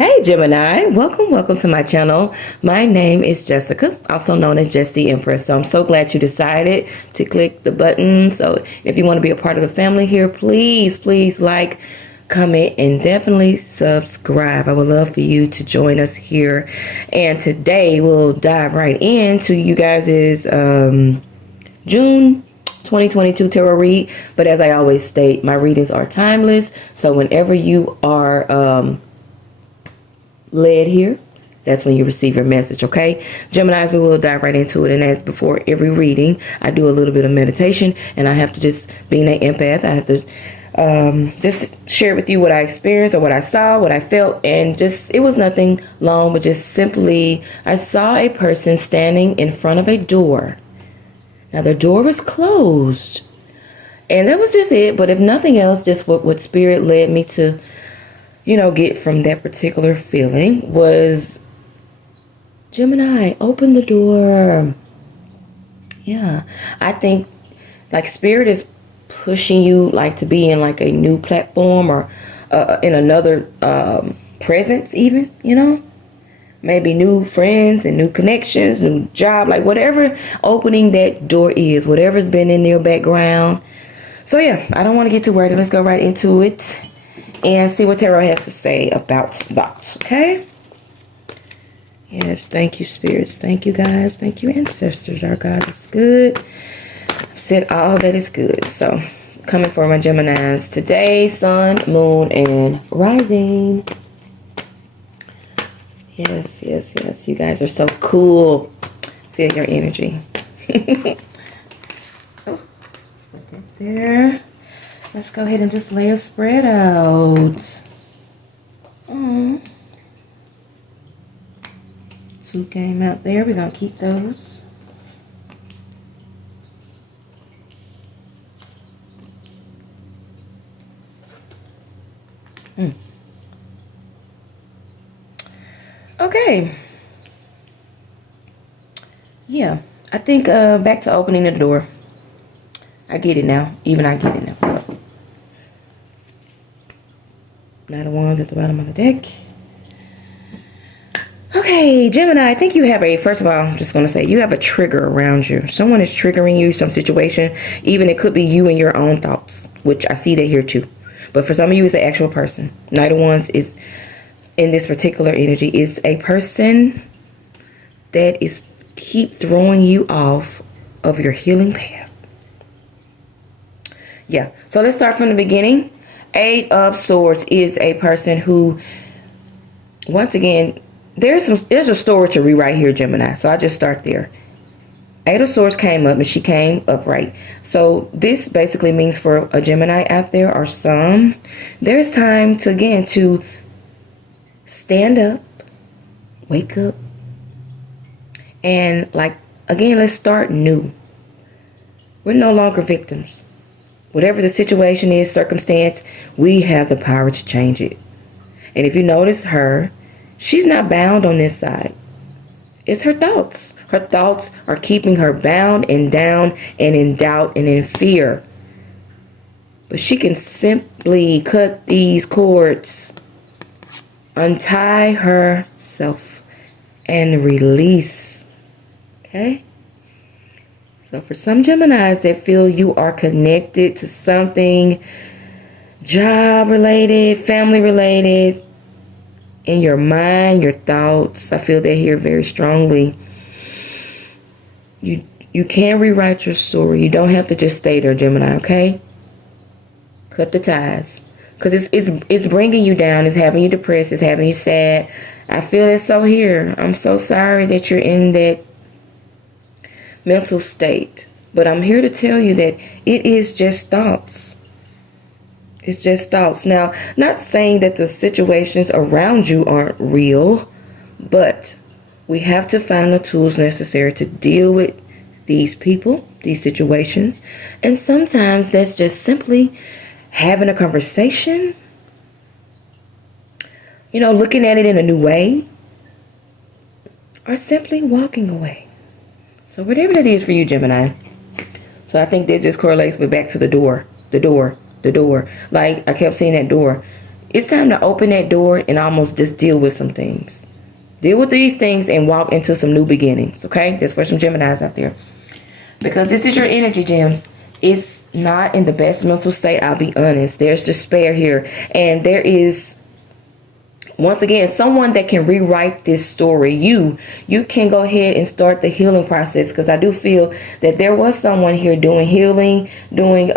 Hey Gemini, welcome to my channel. My name is Jessica, also known as JessDempress. So I'm so glad you decided to click the button. So if you want to be a part of the family here, please like, comment, and definitely subscribe. I would love for you to join us here. And today we'll dive right into you guys' June 2022 tarot read. But as I always state, my readings are timeless. So whenever you are led here, that's when you receive your message. Okay, Geminis, we will dive right into it. And as before every reading, I do a little bit of meditation, and I have to just, being an empath, I have to just share with you what I experienced or what I saw, what I felt. And just, it was nothing long, but just simply, I saw a person standing in front of a door. Now the door was closed, and that was just it. But if nothing else, just what spirit led me to get from that particular feeling was, Gemini, open the door. Yeah, I think like spirit is pushing you like to be in like a new platform or in another presence even, maybe new friends and new connections, new job, like whatever opening that door is, whatever's been in your background. So yeah, I don't want to get too worried. Let's go right into it and see what tarot has to say about that. Okay? Yes, thank you, spirits. Thank you, guys. Thank you, ancestors. Our God is good. I've said all that is good. So, coming for my Geminis today, sun, moon, and rising. Yes. You guys are so cool. Feel your energy. Oh, there. Let's go ahead and just lay a spread out. Two came out there. We're going to keep those. Okay. Yeah. I think back to opening the door. I get it now. Even I get it now. So. Knight of Wands at the bottom of the deck. Okay, Gemini, I think you have first of all, I'm just going to say, you have a trigger around you. Someone is triggering you, some situation. Even it could be you and your own thoughts, which I see that here too. But for some of you, it's the actual person. Knight of Wands is, in this particular energy, is a person that is keep throwing you off of your healing path. Yeah, so let's start from the beginning. Eight of Swords is a person who, once again, there's a story to rewrite here, Gemini. So I just start there. Eight of Swords came up and she came upright. So this basically means for a Gemini out there or some, there's time to, again, to stand up, wake up, and like, again, let's start new. We're no longer victims. Whatever the situation is, circumstance, we have the power to change it. And if you notice her, she's not bound on this side. It's her thoughts. Her thoughts are keeping her bound and down and in doubt and in fear. But she can simply cut these cords, untie herself, and release. Okay? So for some Geminis that feel you are connected to something job related, family related, in your mind, your thoughts, I feel that here very strongly. You can rewrite your story. You don't have to just stay there, Gemini, okay? Cut the ties. Because it's bringing you down. It's having you depressed. It's having you sad. I feel it so here. I'm so sorry that you're in that mental state. But I'm here to tell you that it is just thoughts. It's just thoughts. Now, not saying that the situations around you aren't real, but we have to find the tools necessary to deal with these people, these situations. And sometimes that's just simply having a conversation, looking at it in a new way, or simply walking away. So whatever that is for you, Gemini. So I think that just correlates with back to the door. Like I kept seeing that door. It's time to open that door and almost just deal with some things. Deal with these things and walk into some new beginnings, okay? That's for some Geminis out there. Because this is your energy, gems. It's not in the best mental state, I'll be honest. There's despair here. And there is, once again, someone that can rewrite this story. You can go ahead and start the healing process, because I do feel that there was someone here doing healing, doing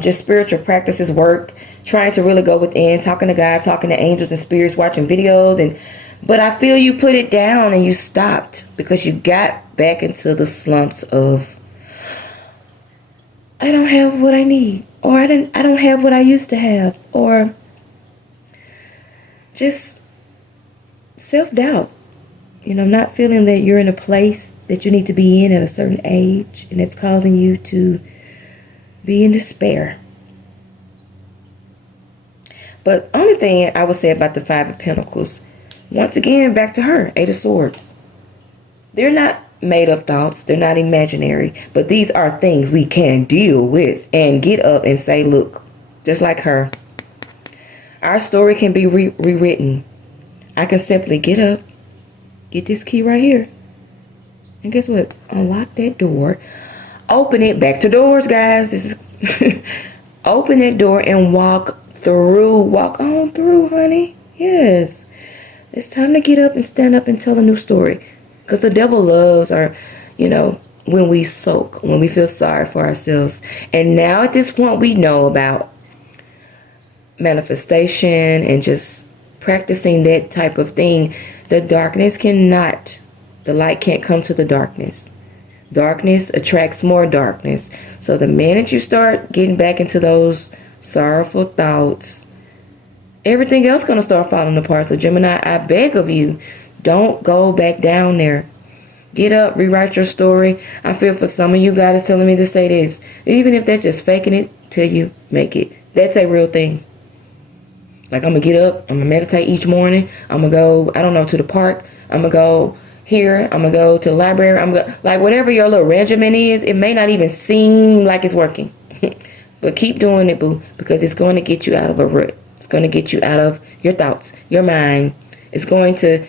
just spiritual practices, work, trying to really go within, talking to God, talking to angels and spirits, watching videos. But I feel you put it down and you stopped because you got back into the slumps of, I don't have what I need, or I don't have what I used to have, or just self-doubt. You know, not feeling that you're in a place that you need to be in at a certain age, and it's causing you to be in despair. But only thing I would say about the Five of Pentacles, once again, back to her, Eight of Swords. They're not made up thoughts. They're not imaginary. But these are things we can deal with and get up and say, look, just like her, our story can be rewritten. I can simply get up, get this key right here, and guess what? Unlock that door. Open it. Back to doors, guys. This is open that door and walk through. Walk on through, honey. Yes. It's time to get up and stand up and tell a new story. Because the devil loves our, when we sulk, when we feel sorry for ourselves. And now at this point, we know about manifestation and just practicing that type of thing. The darkness cannot, the light can't come to the darkness. Darkness attracts more darkness. So the minute you start getting back into those sorrowful thoughts, everything else going to start falling apart. So Gemini, I beg of you, don't go back down there. Get up, rewrite your story. I feel for some of you guys telling me to say this. Even if that's just faking it till you make it. That's a real thing. Like, I'm going to get up, I'm going to meditate each morning. I'm going to go, I don't know, to the park. I'm going to go here. I'm going to go to the library. Like, whatever your little regimen is, it may not even seem like it's working. But keep doing it, boo, because it's going to get you out of a rut. It's going to get you out of your thoughts, your mind. It's going to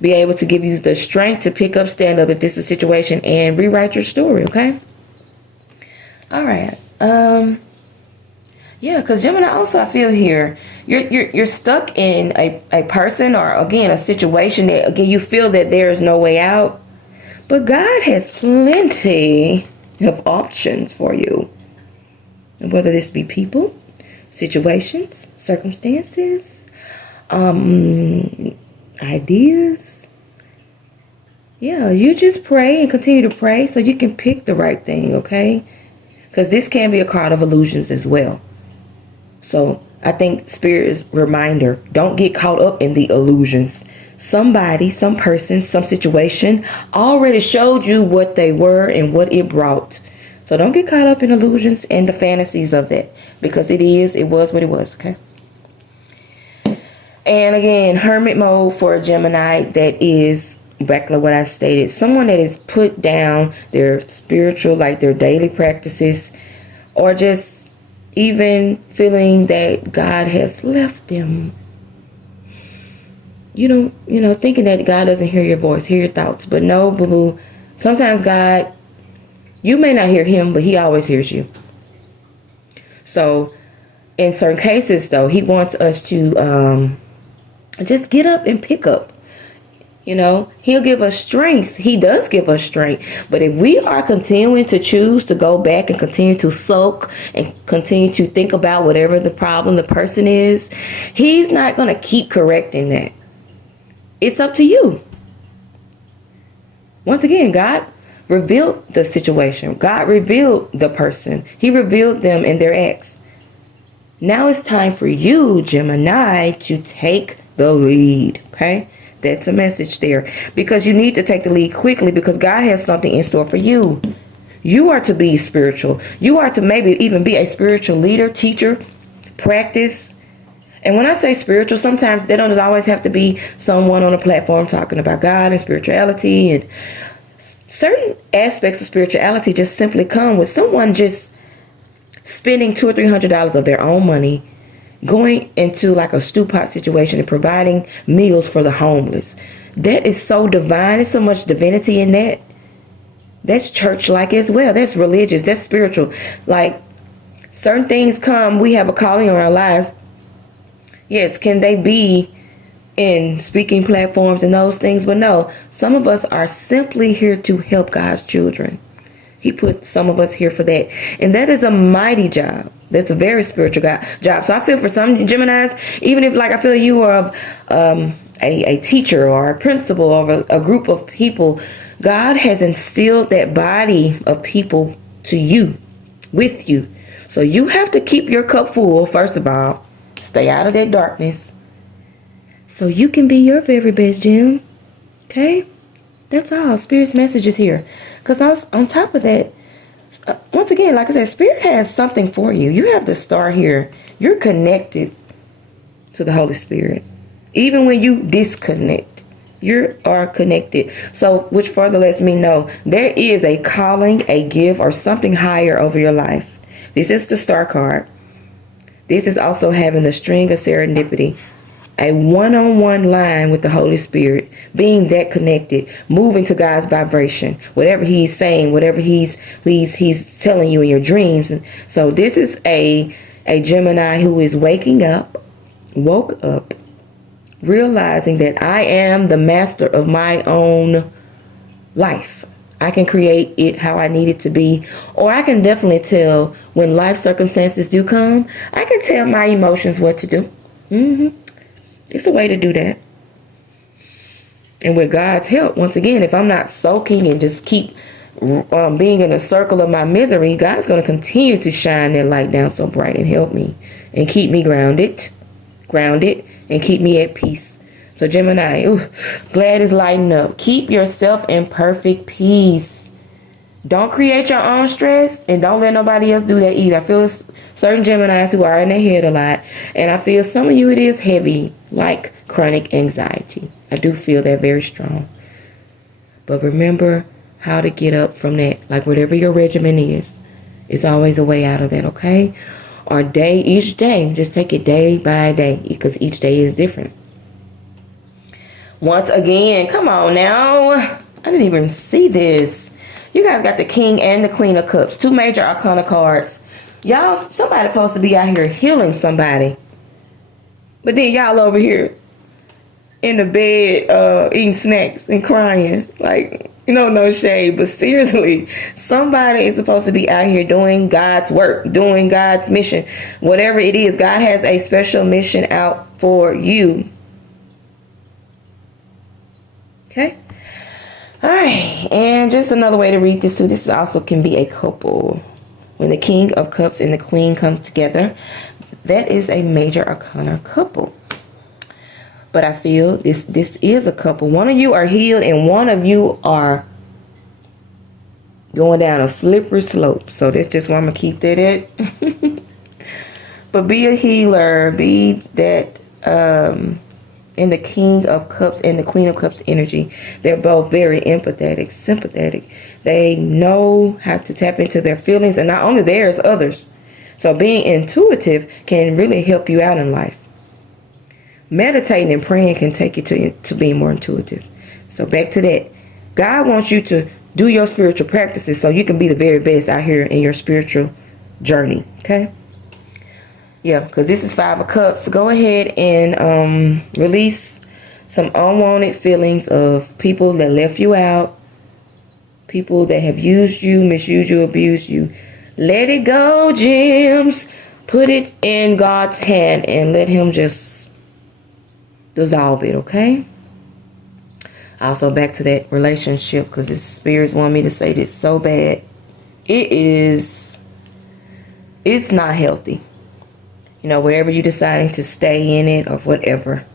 be able to give you the strength to pick up, stand up if this is a situation, and rewrite your story, okay? All right. Yeah, because Gemini also, I feel here, you're stuck in a person or, again, a situation that, again, you feel that there is no way out. But God has plenty of options for you. And whether this be people, situations, circumstances, ideas. Yeah, you just pray and continue to pray so you can pick the right thing, okay? Because this can be a card of illusions as well. So I think Spirit's reminder, don't get caught up in the illusions. Somebody, some person, some situation already showed you what they were and what it brought. So don't get caught up in illusions and the fantasies of that, because it was what it was, okay? And again, hermit mode for a Gemini, that is, back to what I stated, someone that is put down their spiritual, like their daily practices, or just even feeling that God has left them. Thinking that God doesn't hear your voice, hear your thoughts. But no, boo-boo. Sometimes God, you may not hear him, but he always hears you. So in certain cases, though, he wants us to just get up and pick up. He'll give us strength. He does give us strength. But if we are continuing to choose to go back and continue to sulk and continue to think about whatever the problem, the person is, he's not going to keep correcting that. It's up to you. Once again, God revealed the situation. God revealed the person. He revealed them in their acts. Now it's time for you, Gemini, to take the lead, okay? That's a message there, because you need to take the lead quickly, because God has something in store for you. You are to be spiritual. You are to maybe even be a spiritual leader, teacher, practice. And when I say spiritual, sometimes they don't always have to be someone on a platform talking about God and spirituality. And certain aspects of spirituality just simply come with someone just spending $200 or $300 of their own money going into like a stew pot situation and providing meals for the homeless. That is so divine. There's so much divinity in that. That's church-like as well. That's religious. That's spiritual. Like, certain things come, we have a calling on our lives. Yes, can they be in speaking platforms and those things? But no, some of us are simply here to help God's children. He put some of us here for that. And that is a mighty job. That's a very spiritual job. So I feel for some Geminis, even if like I feel you are a teacher or a principal or a group of people, God has instilled that body of people to you, with you. So you have to keep your cup full, first of all. Stay out of that darkness, so you can be your very best Gem. Okay? That's all. Spirit's message is here. Because on top of that, once again, like I said, Spirit has something for you. You have to start here. You're connected to the Holy Spirit. Even when you disconnect, you are connected. So, which further lets me know there is a calling, a gift, or something higher over your life. This is the star card. This is also having the string of serendipity. A one-on-one line with the Holy Spirit, being that connected, moving to God's vibration, whatever He's saying, whatever He's telling you in your dreams. And so this is a Gemini who is woke up, realizing that I am the master of my own life. I can create it how I need it to be, or I can definitely tell when life circumstances do come. I can tell my emotions what to do. It's a way to do that. And with God's help, once again, if I'm not sulking and just keep being in a circle of my misery, God's going to continue to shine that light down so bright and help me and keep me grounded and keep me at peace. So Gemini, glad is lighting up. Keep yourself in perfect peace. Don't create your own stress, and don't let nobody else do that either. I feel certain Geminis who are in their head a lot, and I feel some of you it is heavy, like chronic anxiety. I do feel that very strong. But remember how to get up from that. Like whatever your regimen is, it's always a way out of that, okay? Or each day, just take it day by day, because each day is different. Once again, come on now. I didn't even see this. You guys got the King and the Queen of Cups. Two major arcana cards. Y'all, somebody supposed to be out here healing somebody. But then y'all over here in the bed eating snacks and crying. Like, no shade. But seriously, somebody is supposed to be out here doing God's work, doing God's mission. Whatever it is, God has a special mission out for you. Okay? Alright, and just another way to read this too. This also can be a couple. When the King of Cups and the Queen come together, that is a major arcana couple. But I feel this is a couple. One of you are healed and one of you are going down a slippery slope. So that's just why I'm going to keep that at. But be a healer. Be that in the King of Cups and the Queen of Cups energy. They're both very empathetic, sympathetic. They know how to tap into their feelings, and not only theirs, others. So being intuitive can really help you out in life. Meditating and praying can take you to being more intuitive. So back to that. God wants you to do your spiritual practices so you can be the very best out here in your spiritual journey. Okay? Yeah, because this is Five of Cups. Go ahead and release some unwanted feelings of people that left you out. People that have used you, misused you, abused you. Let it go, Gems. Put it in God's hand and let Him just dissolve it, okay? Also, back to that relationship, because the spirits want me to say this so bad. It's not healthy. Wherever you're deciding to stay in it or whatever,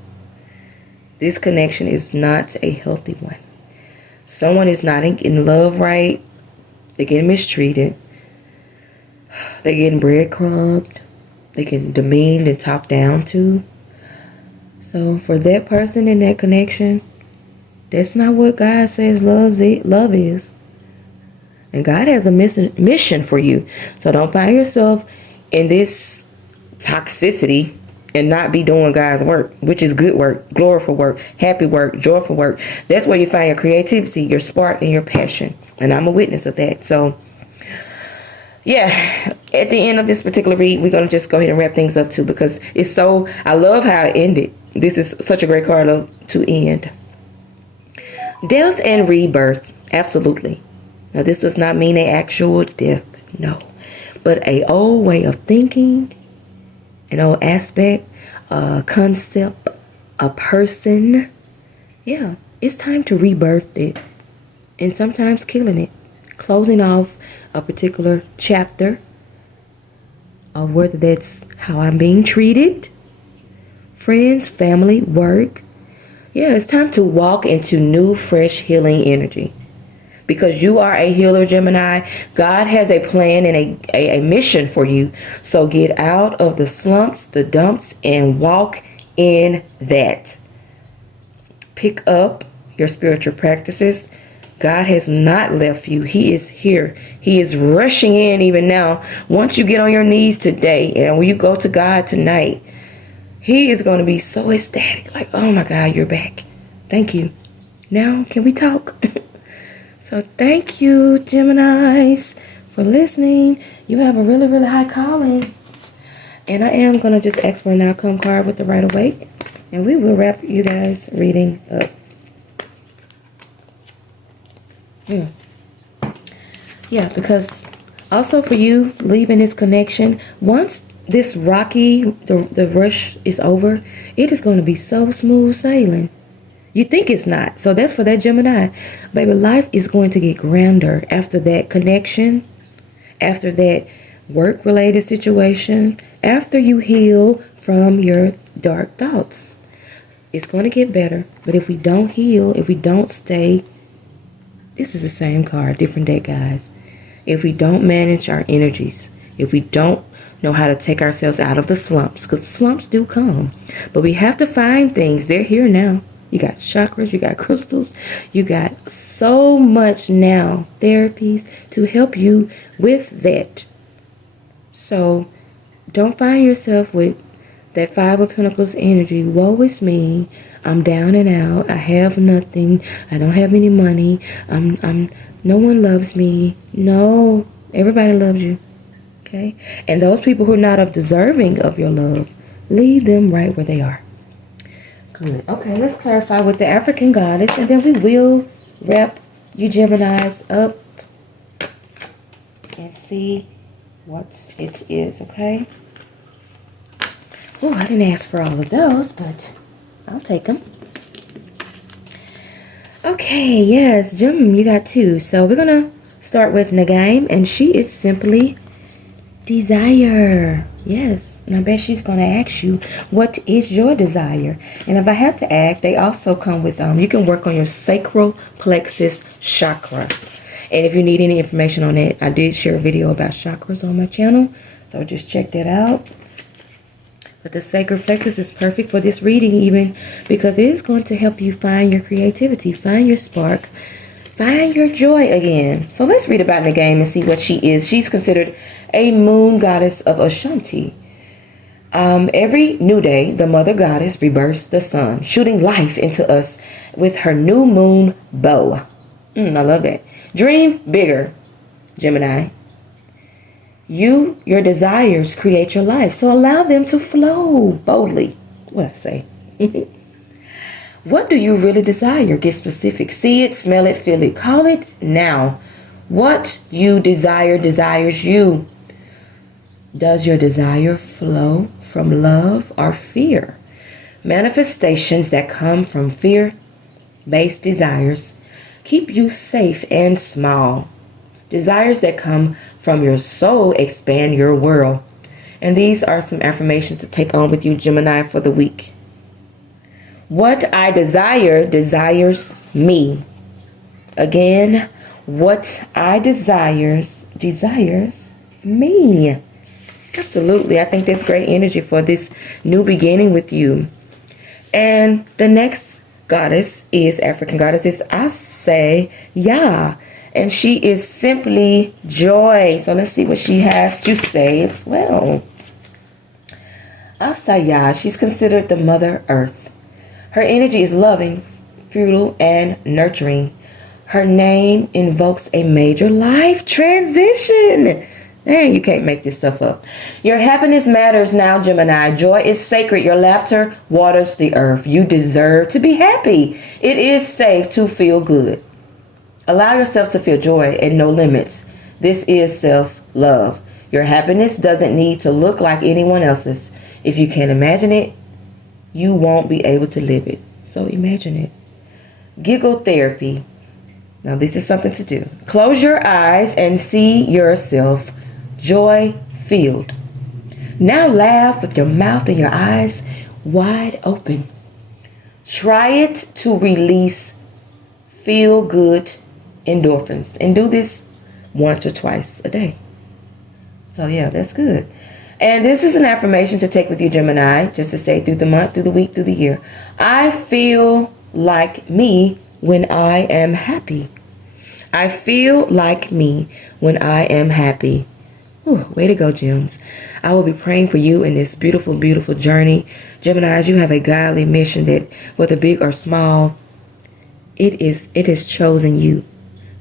this connection is not a healthy one. Someone is not in love right. They're getting mistreated. They're getting breadcrumbed. They get demeaned and talked down to. So for that person in that connection, that's not what God says love is. And God has a mission for you. So don't find yourself in this toxicity and not be doing God's work, which is good work, gloriful work, happy work, joyful work. That's where you find your creativity, your spark, and your passion. And I'm a witness of that. So, yeah, at the end of this particular read, we're going to just go ahead and wrap things up too, because it's so, I love how it ended. This is such a great card to end. Death and rebirth, absolutely. Now, this does not mean an actual death, no. But a old way of thinking, an old aspect, a concept, a person. Yeah, it's time to rebirth it. And sometimes killing it. Closing off a particular chapter of whether that's how I'm being treated, friends, family, work. Yeah, it's time to walk into new, fresh, healing energy. Because you are a healer, Gemini. God has a plan and a mission for you. So get out of the slumps, the dumps, and walk in that. Pick up your spiritual practices. God has not left you. He is here. He is rushing in even now. Once you get on your knees today and when you go to God tonight, He is going to be so ecstatic. Like, oh my God, you're back. Thank you. Now, can we talk? So thank you, Geminis, for listening. You have a really, really high calling. And I am going to just ask for an outcome card with the Rider Waite. And we will wrap you guys' reading up. Yeah, because also for you leaving this connection, once this rocky, the rush is over, it is going to be so smooth sailing. You think it's not. So that's for that Gemini. Baby, life is going to get grander after that connection, after that work-related situation, after you heal from your dark thoughts. It's going to get better. But if we don't heal, if we don't stay, this is the same card, different deck, guys. If we don't manage our energies, if we don't know how to take ourselves out of the slumps, because slumps do come, but we have to find things. They're here now. You got chakras, you got crystals, you got so much now, therapies to help you with that. So don't find yourself with that Five of Pentacles energy. Woe is me. I'm down and out. I have nothing. I don't have any money. No one loves me. No, everybody loves you. Okay? And those people who are not deserving of your love, leave them right where they are. Good. Okay, let's clarify with the African goddess, and then we will wrap you Geminis up and see what it is, okay? Oh, I didn't ask for all of those, but I'll take them. Okay, yes, Gem, you got two. So we're going to start with Nagaim, and she is simply desire. Yes. And I bet she's going to ask you, what is your desire? And if I have to ask, they also come with, you can work on your sacral plexus chakra. And if you need any information on that, I did share a video about chakras on my channel. So just check that out. But the sacral plexus is perfect for this reading even, because it is going to help you find your creativity, find your spark, find your joy again. So let's read about Nagaim and see what she is. She's considered a moon goddess of Ashanti. Every new day, the mother goddess rebirths the sun, shooting life into us with her new moon bow. I love that. Dream bigger, Gemini. Your desires create your life, so allow them to flow boldly. What I say? What do you really desire? Get specific. See it, smell it, feel it. Call it now. What you desire desires you. Does your desire flow from love or fear? Manifestations that come from fear-based desires keep you safe and small. Desires that come from your soul expand your world. And these are some affirmations to take on with you, Gemini, for the week. What I desire desires me. Again, what I desires me. Absolutely. I think that's great energy for this new beginning with you. And the next goddess is African goddess is Asaya. And she is simply joy. So let's see what she has to say as well. Asaya, she's considered the Mother Earth. Her energy is loving, fruitful, and nurturing. Her name invokes a major life transition. Dang, you can't make this stuff up. Your happiness matters now, Gemini. Joy is sacred. Your laughter waters the earth. You deserve to be happy. It is safe to feel good. Allow yourself to feel joy and no limits. This is self-love. Your happiness doesn't need to look like anyone else's. If you can't imagine it, you won't be able to live it. So imagine it. Giggle therapy. Now this is something to do. Close your eyes and see yourself joy-filled. Now laugh with your mouth and your eyes wide open. Try it to release feel-good endorphins. And do this once or twice a day. So yeah, that's good. And this is an affirmation to take with you, Gemini, just to say through the month, through the week, through the year. I feel like me when I am happy. I feel like me when I am happy. Ooh, way to go, Gems. I will be praying for you in this beautiful, beautiful journey. Geminis, you have a godly mission that, whether big or small, it has chosen you.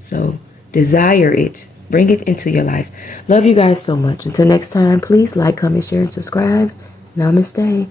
So desire it. Bring it into your life. Love you guys so much. Until next time, please like, comment, share, and subscribe. Namaste.